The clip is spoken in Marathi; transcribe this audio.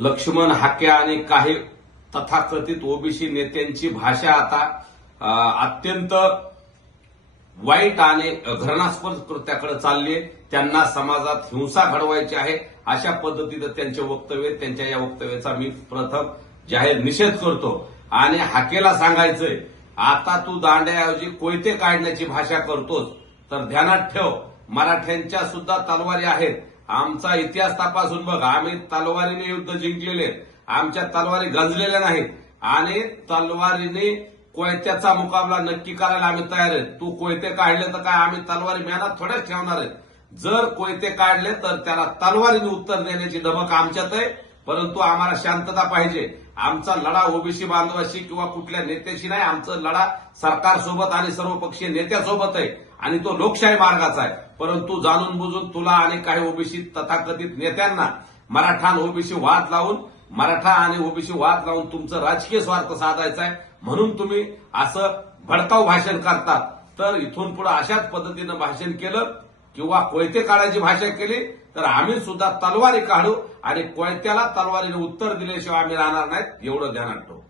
लक्ष्मण हाके आणि काही तथाकथित ओबीसी नेत्यांची भाषा आता अत्यंत वाईट आणि घृणास्पद कृत्याकडे चालली आहे। त्यांना समाजात हिंसा घडवायची आहे अशा पद्धतीनं त्यांचे वक्तव्य, त्यांच्या या वक्तव्याचा मी प्रथम जाहीर निषेध करतो। आणि हाकेला सांगायचंय, आता तू दांड्याऐवजी कोयते काढण्याची भाषा करतोस तर ध्यानात ठेव, मराठ्यांच्या सुद्धा तलवारी आहेत। आमचा इतिहास तपासून बघ, आम्ही तलवारीने युद्ध जिंकलेले आहेत, आमच्या तलवारी गंजलेल्या नाहीत आणि तलवारीने कोयत्याचा मुकाबला नक्की करायला आम्ही तयार आहेत। तू कोयते काढले तर काय आम्ही तलवारी मेहनत थोड्याच ठेवणार आहेत। जर कोयते काढले तर त्याला तलवारीने उत्तर देण्याची धमक आमच्यात आहे, परंतु आम्हाला शांतता पाहिजे। आमचा लढा ओबीसी बांधवाशी किंवा कुठल्या नेत्याशी नाही, आमचा लढा सरकारसोबत आणि सर्वपक्षीय नेत्यासोबत आहे आणि तो लोकशाही मार्गाचा आहे। परंतु जाणून बुजून तुला आणि काही ओबीसी तथाकथित नेत्यांना मराठा आणि ओबीसी वाद लावून तुमचं राजकीय स्वार्थ साधायचा आहे, म्हणून तुम्ही असं भडकाऊ भाषण करतात। तर इथून पुढे अशाच पद्धतीनं भाषण केलं किंवा कोयते काढायची भाषा केली तर आम्ही सुद्धा तलवारी काढू आणि कोयत्याला तलवारीने उत्तर दिल्याशिवाय आम्ही राहणार नाहीत, एवढं ध्यानात ठेवू।